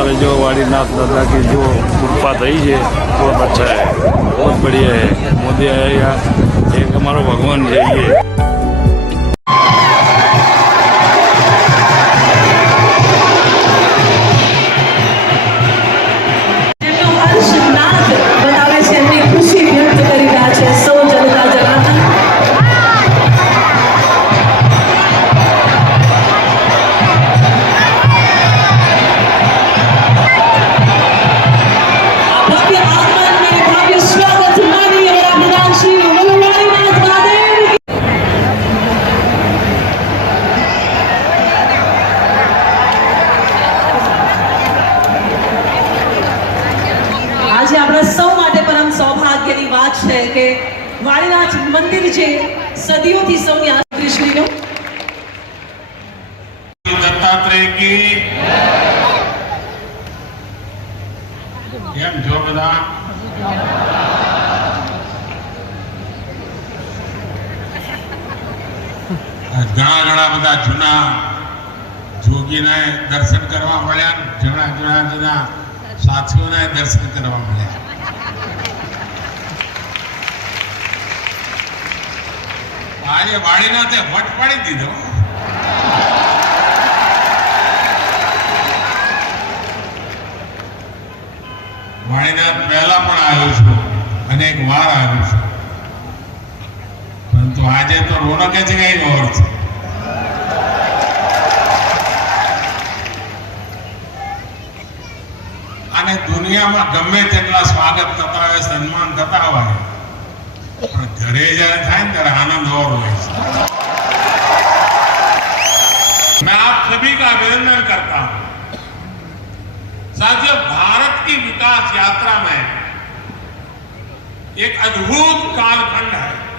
हमारे जो वाड़ीनाथ दादा की जो कृपा थी है बहुत अच्छा है बहुत बढ़िया है मोदी आएगा एक हमारा भगवान है ये છે કે વારિનાચ મંદિર છે સદીઓ થી સમ્યાદ્રિ શ્રી નો दत्तात्रेय की जय જય ગણા બધા જુના જોગીને દર્શન કરવા મળ્યા જુના જુના સાધુને દર્શન કરવા આજે વાળીનો તે વટ પાડી દીધો વાણીના પહેલા પણ આવ્યો છું અનેક વાર આવ્યો છું પરંતુ આજે તો રોનકે જ કઈ ઓર છે અને દુનિયામાં ગમે તેટલા સ્વાગત થતા હોય સન્માન થતા હોય घरे जाए थे થાય आनंद और હોય मैं आप सभी का अभिनंदन करता हूं साथियों भारत की विकास यात्रा में एक अद्भुत कालखंड है